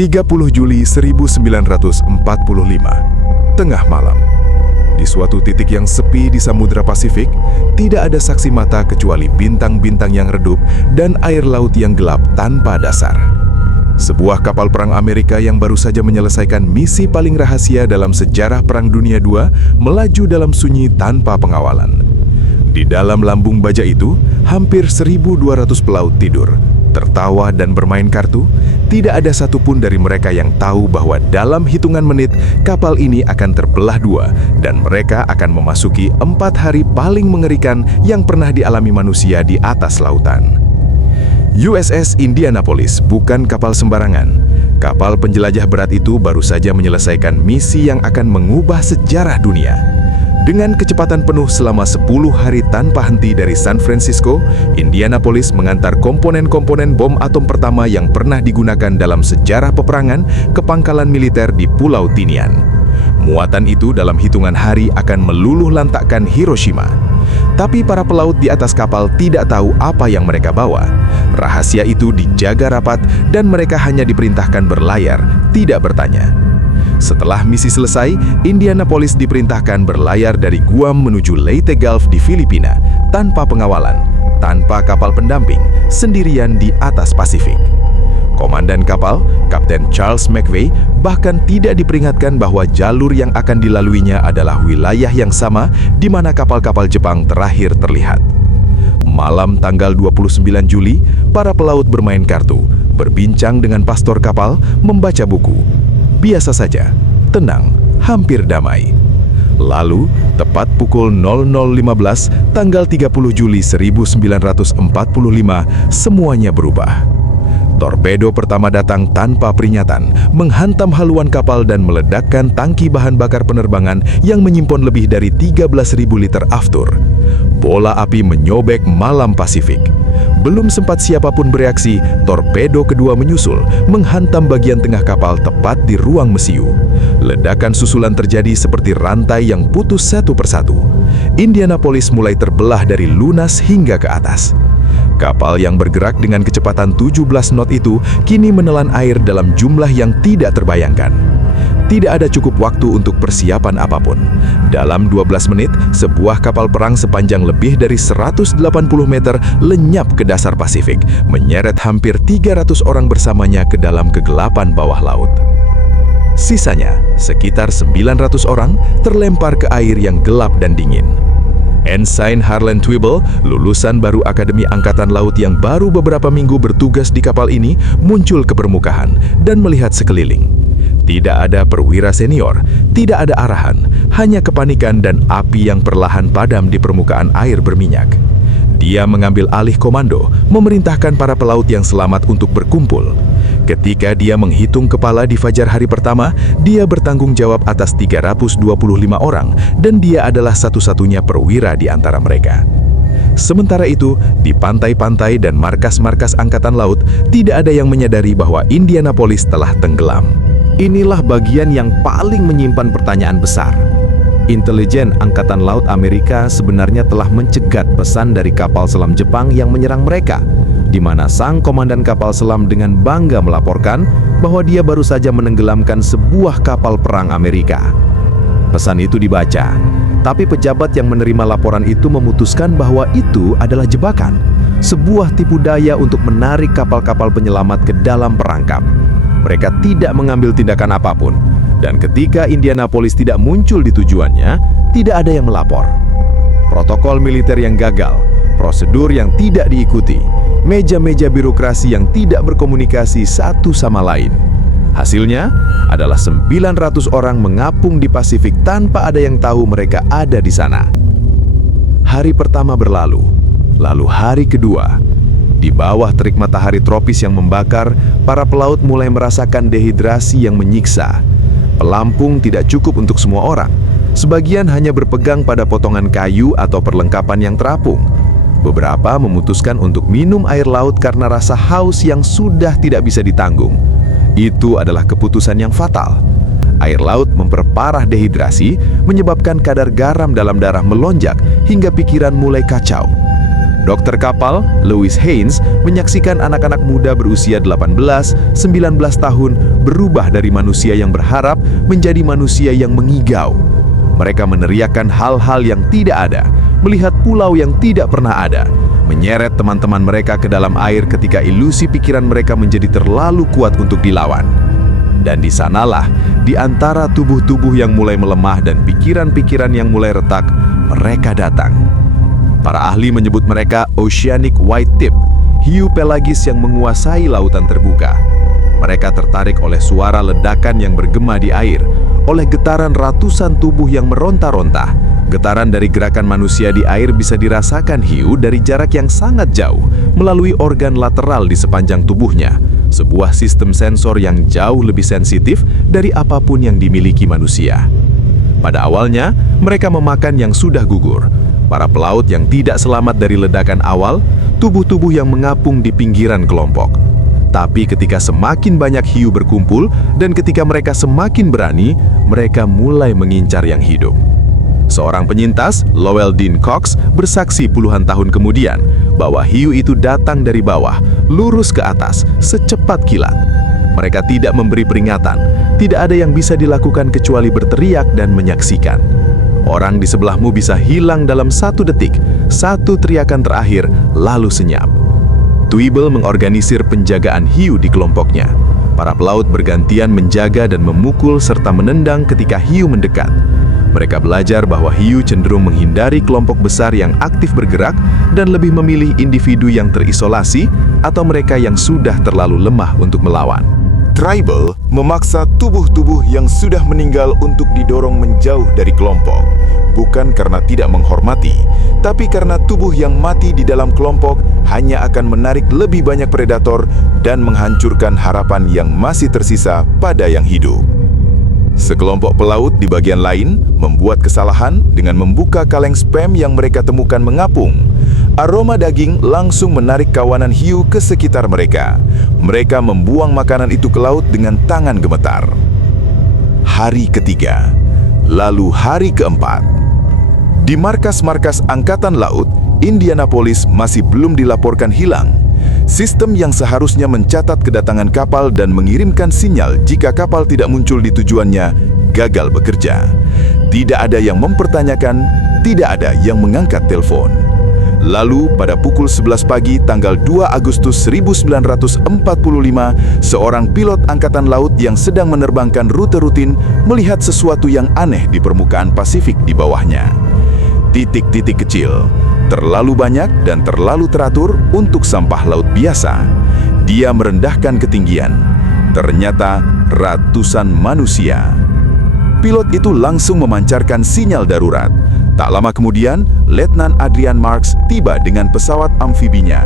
30 Juli 1945, tengah malam. Di suatu titik yang sepi di Samudra Pasifik, tidak ada saksi mata kecuali bintang-bintang yang redup dan air laut yang gelap tanpa dasar. Sebuah kapal perang Amerika yang baru saja menyelesaikan misi paling rahasia dalam sejarah Perang Dunia II melaju dalam sunyi tanpa pengawalan. Di dalam lambung baja itu, hampir 1.200 pelaut tidur, tertawa dan bermain kartu. Tidak ada satupun dari mereka yang tahu bahwa dalam hitungan menit kapal ini akan terbelah dua dan mereka akan memasuki 4 hari paling mengerikan yang pernah dialami manusia di atas lautan. USS Indianapolis bukan kapal sembarangan. Kapal penjelajah berat itu baru saja menyelesaikan misi yang akan mengubah sejarah dunia. Dengan kecepatan penuh selama 10 hari tanpa henti dari San Francisco, Indianapolis mengantar komponen-komponen bom atom pertama yang pernah digunakan dalam sejarah peperangan ke pangkalan militer di Pulau Tinian. Muatan itu dalam hitungan hari akan meluluh lantakkan Hiroshima. Tapi para pelaut di atas kapal tidak tahu apa yang mereka bawa. Rahasia itu dijaga rapat dan mereka hanya diperintahkan berlayar, tidak bertanya. Setelah misi selesai, Indianapolis diperintahkan berlayar dari Guam menuju Leyte Gulf di Filipina, tanpa pengawalan, tanpa kapal pendamping, sendirian di atas Pasifik. Komandan kapal, Kapten Charles McVeigh, bahkan tidak diperingatkan bahwa jalur yang akan dilaluinya adalah wilayah yang sama di mana kapal-kapal Jepang terakhir terlihat. Malam tanggal 29 Juli, para pelaut bermain kartu, berbincang dengan pastor kapal, membaca buku. Biasa saja, tenang, hampir damai. Lalu, tepat pukul 00.15, tanggal 30 Juli 1945, semuanya berubah. Torpedo pertama datang tanpa peringatan, menghantam haluan kapal dan meledakkan tangki bahan bakar penerbangan yang menyimpan lebih dari 13.000 liter aftur. Bola api menyobek malam Pasifik. Belum sempat siapapun bereaksi, torpedo kedua menyusul, menghantam bagian tengah kapal tepat di ruang mesiu. Ledakan susulan terjadi seperti rantai yang putus satu persatu. Indianapolis mulai terbelah dari lunas hingga ke atas. Kapal yang bergerak dengan kecepatan 17 knot itu kini menelan air dalam jumlah yang tidak terbayangkan. Tidak ada cukup waktu untuk persiapan apapun. Dalam 12 menit, sebuah kapal perang sepanjang lebih dari 180 meter lenyap ke dasar Pasifik, menyeret hampir 300 orang bersamanya ke dalam kegelapan bawah laut. Sisanya, sekitar 900 orang, terlempar ke air yang gelap dan dingin. Ensign Harlan Twibble, lulusan baru Akademi Angkatan Laut yang baru beberapa minggu bertugas di kapal ini, muncul ke permukaan dan melihat sekeliling. Tidak ada perwira senior, tidak ada arahan, hanya kepanikan dan api yang perlahan padam di permukaan air berminyak. Dia mengambil alih komando, memerintahkan para pelaut yang selamat untuk berkumpul. Ketika dia menghitung kepala di fajar hari pertama, dia bertanggung jawab atas 325 orang dan dia adalah satu-satunya perwira di antara mereka. Sementara itu, di pantai-pantai dan markas-markas Angkatan Laut, tidak ada yang menyadari bahwa Indianapolis telah tenggelam. Inilah bagian yang paling menyimpan pertanyaan besar. Intelijen Angkatan Laut Amerika sebenarnya telah mencegat pesan dari kapal selam Jepang yang menyerang mereka, di mana sang komandan kapal selam dengan bangga melaporkan bahwa dia baru saja menenggelamkan sebuah kapal perang Amerika. Pesan itu dibaca, tapi pejabat yang menerima laporan itu memutuskan bahwa itu adalah jebakan, sebuah tipu daya untuk menarik kapal-kapal penyelamat ke dalam perangkap. Mereka tidak mengambil tindakan apapun, dan ketika Indianapolis tidak muncul di tujuannya, tidak ada yang melapor. Protokol militer yang gagal, prosedur yang tidak diikuti, meja-meja birokrasi yang tidak berkomunikasi satu sama lain. Hasilnya adalah 900 orang mengapung di Pasifik tanpa ada yang tahu mereka ada di sana. Hari pertama berlalu, lalu hari kedua. Di bawah terik matahari tropis yang membakar, para pelaut mulai merasakan dehidrasi yang menyiksa. Pelampung tidak cukup untuk semua orang. Sebagian hanya berpegang pada potongan kayu atau perlengkapan yang terapung. Beberapa memutuskan untuk minum air laut karena rasa haus yang sudah tidak bisa ditanggung. Itu adalah keputusan yang fatal. Air laut memperparah dehidrasi, menyebabkan kadar garam dalam darah melonjak hingga pikiran mulai kacau. Dokter kapal, Louis Haynes, menyaksikan anak-anak muda berusia 18-19 tahun berubah dari manusia yang berharap menjadi manusia yang mengigau. Mereka meneriakkan hal-hal yang tidak ada, melihat pulau yang tidak pernah ada, menyeret teman-teman mereka ke dalam air ketika ilusi pikiran mereka menjadi terlalu kuat untuk dilawan. Dan di sanalah, di antara tubuh-tubuh yang mulai melemah dan pikiran-pikiran yang mulai retak, mereka datang. Para ahli menyebut mereka Oceanic White Tip, hiu pelagis yang menguasai lautan terbuka. Mereka tertarik oleh suara ledakan yang bergema di air, oleh getaran ratusan tubuh yang meronta-ronta. Getaran dari gerakan manusia di air bisa dirasakan hiu dari jarak yang sangat jauh, melalui organ lateral di sepanjang tubuhnya. Sebuah sistem sensor yang jauh lebih sensitif dari apapun yang dimiliki manusia. Pada awalnya, mereka memakan yang sudah gugur. Para pelaut yang tidak selamat dari ledakan awal, tubuh-tubuh yang mengapung di pinggiran kelompok. Tapi ketika semakin banyak hiu berkumpul, dan ketika mereka semakin berani, mereka mulai mengincar yang hidup. Seorang penyintas, Lowell Dean Cox, bersaksi puluhan tahun kemudian bahwa hiu itu datang dari bawah, lurus ke atas, secepat kilat. Mereka tidak memberi peringatan, tidak ada yang bisa dilakukan kecuali berteriak dan menyaksikan. Orang di sebelahmu bisa hilang dalam 1 detik, 1 teriakan terakhir, lalu senyap. Twible mengorganisir penjagaan hiu di kelompoknya. Para pelaut bergantian menjaga dan memukul serta menendang ketika hiu mendekat. Mereka belajar bahwa hiu cenderung menghindari kelompok besar yang aktif bergerak dan lebih memilih individu yang terisolasi atau mereka yang sudah terlalu lemah untuk melawan. Twible memaksa tubuh-tubuh yang sudah meninggal untuk didorong menjauh dari kelompok, bukan karena tidak menghormati, tapi karena tubuh yang mati di dalam kelompok hanya akan menarik lebih banyak predator dan menghancurkan harapan yang masih tersisa pada yang hidup. Sekelompok pelaut di bagian lain membuat kesalahan dengan membuka kaleng spam yang mereka temukan mengapung. Aroma daging langsung menarik kawanan hiu ke sekitar mereka. Mereka membuang makanan itu ke laut dengan tangan gemetar. Hari ketiga, lalu hari keempat. Di markas-markas Angkatan Laut, Indianapolis masih belum dilaporkan hilang. Sistem yang seharusnya mencatat kedatangan kapal dan mengirimkan sinyal jika kapal tidak muncul di tujuannya, gagal bekerja. Tidak ada yang mempertanyakan, tidak ada yang mengangkat telepon. Lalu, pada pukul 11 pagi tanggal 2 Agustus 1945, seorang pilot Angkatan Laut yang sedang menerbangkan rute rutin melihat sesuatu yang aneh di permukaan Pasifik di bawahnya. Titik-titik kecil, terlalu banyak dan terlalu teratur untuk sampah laut biasa. Dia merendahkan ketinggian. Ternyata ratusan manusia. Pilot itu langsung memancarkan sinyal darurat. Tak lama kemudian, Letnan Adrian Marks tiba dengan pesawat amfibinya.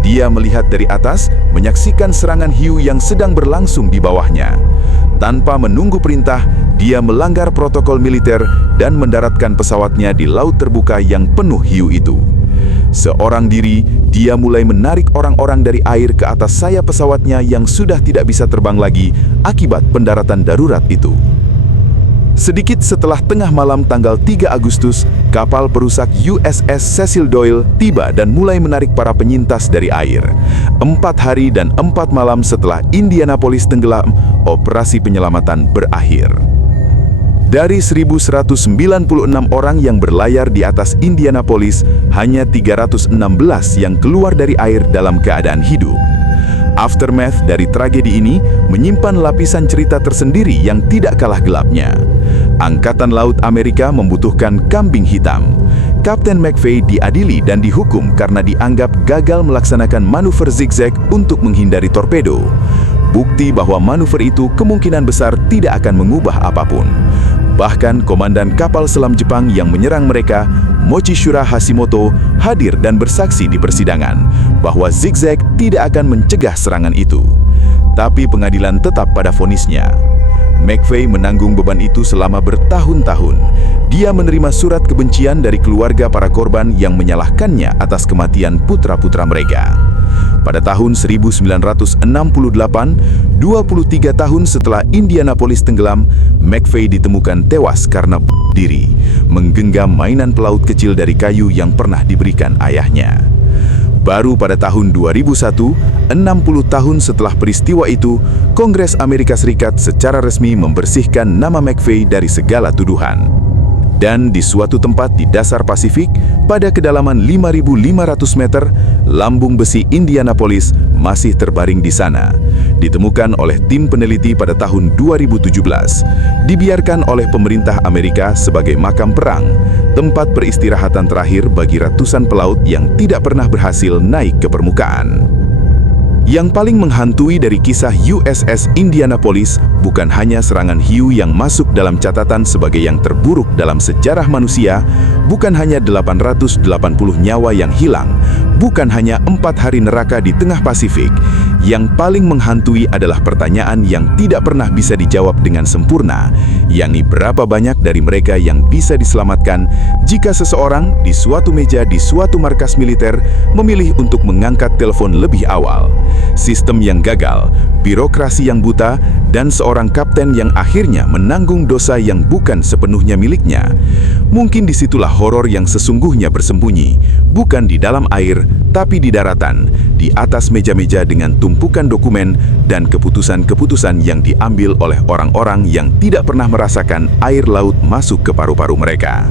Dia melihat dari atas, menyaksikan serangan hiu yang sedang berlangsung di bawahnya. Tanpa menunggu perintah, dia melanggar protokol militer dan mendaratkan pesawatnya di laut terbuka yang penuh hiu itu. Seorang diri, dia mulai menarik orang-orang dari air ke atas sayap pesawatnya yang sudah tidak bisa terbang lagi akibat pendaratan darurat itu. Sedikit setelah tengah malam tanggal 3 Agustus, kapal perusak USS Cecil Doyle tiba dan mulai menarik para penyintas dari air. 4 hari dan 4 malam setelah Indianapolis tenggelam, operasi penyelamatan berakhir. Dari 1.196 orang yang berlayar di atas Indianapolis, hanya 316 yang keluar dari air dalam keadaan hidup. Aftermath dari tragedi ini menyimpan lapisan cerita tersendiri yang tidak kalah gelapnya. Angkatan Laut Amerika membutuhkan kambing hitam. Kapten McVeigh diadili dan dihukum karena dianggap gagal melaksanakan manuver zigzag untuk menghindari torpedo. Bukti bahwa manuver itu kemungkinan besar tidak akan mengubah apapun. Bahkan komandan kapal selam Jepang yang menyerang mereka, Mochishura Hashimoto, hadir dan bersaksi di persidangan bahwa zigzag tidak akan mencegah serangan itu. Tapi pengadilan tetap pada vonisnya. McVeigh menanggung beban itu selama bertahun-tahun. Dia menerima surat kebencian dari keluarga para korban yang menyalahkannya atas kematian putra-putra mereka. Pada tahun 1968, 23 tahun setelah Indianapolis tenggelam, McVeigh ditemukan tewas karena bunuh diri, menggenggam mainan pelaut kecil dari kayu yang pernah diberikan ayahnya. Baru pada tahun 2001, 60 tahun setelah peristiwa itu, Kongres Amerika Serikat secara resmi membersihkan nama McVeigh dari segala tuduhan. Dan di suatu tempat di dasar Pasifik, pada kedalaman 5.500 meter, lambung besi Indianapolis masih terbaring di sana. Ditemukan oleh tim peneliti pada tahun 2017, dibiarkan oleh pemerintah Amerika sebagai makam perang, tempat peristirahatan terakhir bagi ratusan pelaut yang tidak pernah berhasil naik ke permukaan. Yang paling menghantui dari kisah USS Indianapolis bukan hanya serangan hiu yang masuk dalam catatan sebagai yang terburuk dalam sejarah manusia, bukan hanya 880 nyawa yang hilang, bukan hanya 4 hari neraka di tengah Pasifik. Yang paling menghantui adalah pertanyaan yang tidak pernah bisa dijawab dengan sempurna, yakni berapa banyak dari mereka yang bisa diselamatkan jika seseorang di suatu meja di suatu markas militer memilih untuk mengangkat telepon lebih awal. Sistem yang gagal, birokrasi yang buta, dan seorang kapten yang akhirnya menanggung dosa yang bukan sepenuhnya miliknya. Mungkin disitulah horor yang sesungguhnya bersembunyi, bukan di dalam air, tapi di daratan, di atas meja-meja dengan tumpukan dokumen dan keputusan-keputusan yang diambil oleh orang-orang yang tidak pernah merasakan air laut masuk ke paru-paru mereka.